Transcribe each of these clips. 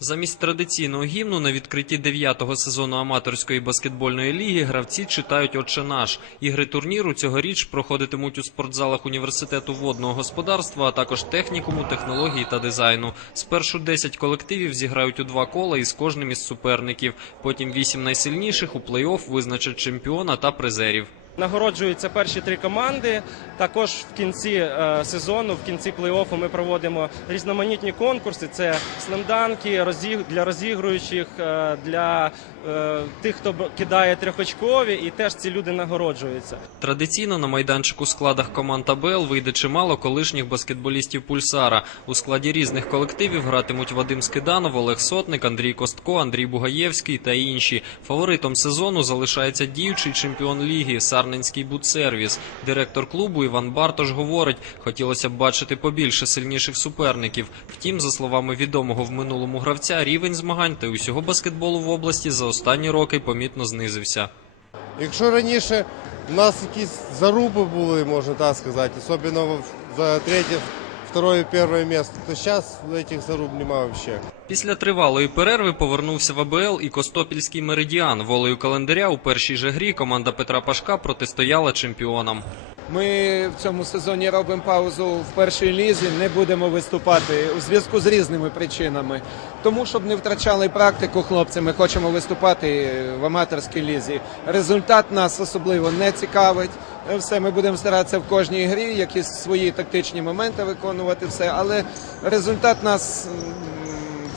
Замість традиційного гімну на відкритті дев'ятого сезону аматорської баскетбольної ліги гравці читають «Отче наш». Ігри турніру цьогоріч проходитимуть у спортзалах університету водного господарства, а також технікуму, технології та дизайну. Спершу 10 колективів зіграють у два кола із кожним із суперників. Потім вісім найсильніших у плей-офф визначать чемпіона та призерів. Нагороджуються перші три команди. Також в кінці е, сезону, в кінці плей-оффу ми проводимо різноманітні конкурси. Це слемданки для розігруючих, е, для е, тих, хто кидає трьохочкові, і теж ці люди нагороджуються. Традиційно на майданчику складах команд АБЛ вийде чимало колишніх баскетболістів Пульсара. У складі різних колективів гратимуть Вадим Скиданов, Олег Сотник, Андрій Костко, Андрій Бугаєвський та інші. Фаворитом сезону залишається діючий чемпіон ліги Сарненський бутсервіс. Директор клубу Іван Бартош говорить, хотілося б бачити побільше сильніших суперників. Втім, за словами відомого в минулому гравця, рівень змагань та усього баскетболу в області за останні роки помітно знизився. Якщо раніше в нас якісь заруби були, можна так сказати, особливо за третє, второе, перше місце, то зараз цих заруб немає взагалі. Після тривалої перерви повернувся в АБЛ і Костопільський меридіан. Волею календаря у першій же грі команда Петра Пашка протистояла чемпіонам. Ми в цьому сезоні робимо паузу в першій лізі, не будемо виступати у зв'язку з різними причинами. Тому, щоб не втрачали практику хлопці, ми хочемо виступати в аматорській лізі. Результат нас особливо не цікавить. Все, ми будемо старатися в кожній грі, якісь свої тактичні моменти виконувати, все. Але результат нас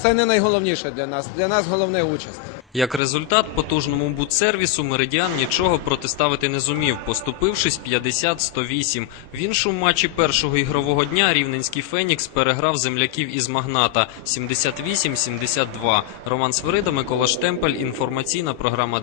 це не найголовніше для нас. Для нас головне участь. Як результат, потужному бутсервісу Меридіан нічого протиставити не зумів, поступившись 50-108. В іншому матчі першого ігрового дня рівненський Фенікс переграв земляків із Магната 78-72. Роман Свирида, Микола Штемпель, інформаційна програма